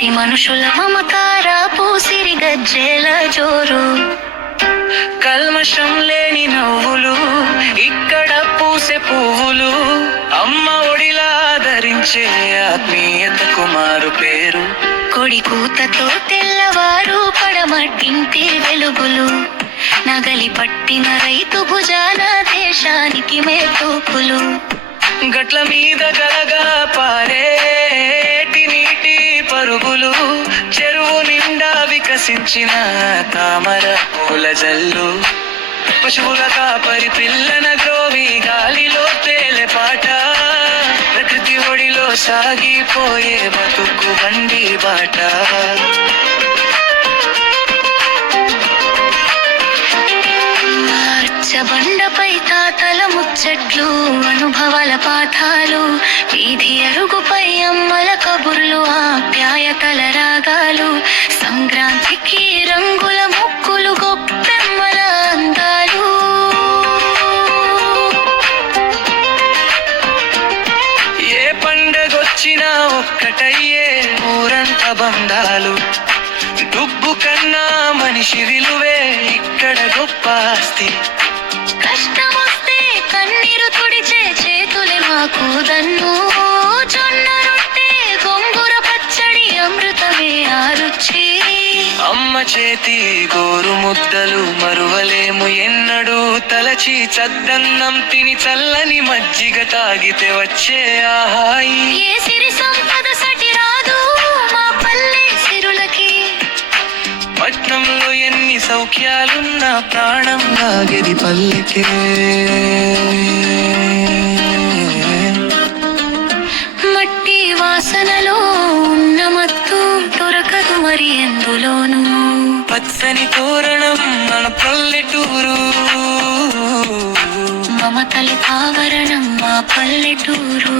మట్టి మనుషుల మమకార పూసిరి గజ్జెల జోరు. కల్మషం లేని నవ్వులు ఇక్కడ పూసే పువ్వులు. అమ్మ ఒడిలా ధరించే ఆత్మీయతకు మారు పేరు. కొడి కూతతో తెల్లవారు పడమట్టింటి వెలుగులు. నగలి పట్టిన రైతు భుజాన దేశానికి మేతూకులు. గట్ల మీద గలగా పారేటి నీటి పరుగులు. చెరువు నిండా వికసించిన తామర పూల జల్లు. పశువుల కాపరి పిల్లన గ్రోవి గాలిలో తేలే పాట. ప్రకృతి ఒడిలో సాగిపోయే బతుకు బండి బాట. బండపై తాతల ముచ్చట్లు అనుభవాల పాఠాలు. వీధి అరుగుపై అమ్మల కబుర్లు ఆప్యాయతల రాగాలు. సంక్రాంతికి రంగుల ముక్కులు గొప్పెమ్మల అందాలు. ఏ పండగొచ్చినా ఒక్కటయ్యే ఊరంత బంధాలు. డుబ్బు కన్నా మనిషి విలువే ఇక్కడ గొప్ప ఆస్తి. కష్టమొస్తే కన్నీరు తుడిచే చేతులే మాకు దన్ను. జొన్న రొట్టె గొంగుర పచ్చడి అమృతమే ఆ రుచి. అమ్మ చేతి గోరు ముద్దలు మరువలేము ఎన్నడూ. తలచి చద్దన్నం తిని చల్లని మజ్జిగ తాగితే వచ్చే ఆహాయి. ఏ సిరి సంపద సటి రాదు మా పల్లె సిరులకి. పట్నంలో ఎన్ని సౌఖ్యాలున్నా ప్రాణం లాగేది పల్లెకే. మట్టి వాసనలో ఉన్న మత్తు దొరకదు మరి ఎందులోనూ. పచ్చని తోరణం మన పల్లెటూరు. మమతలి ఆవరణం మా పల్లెటూరు.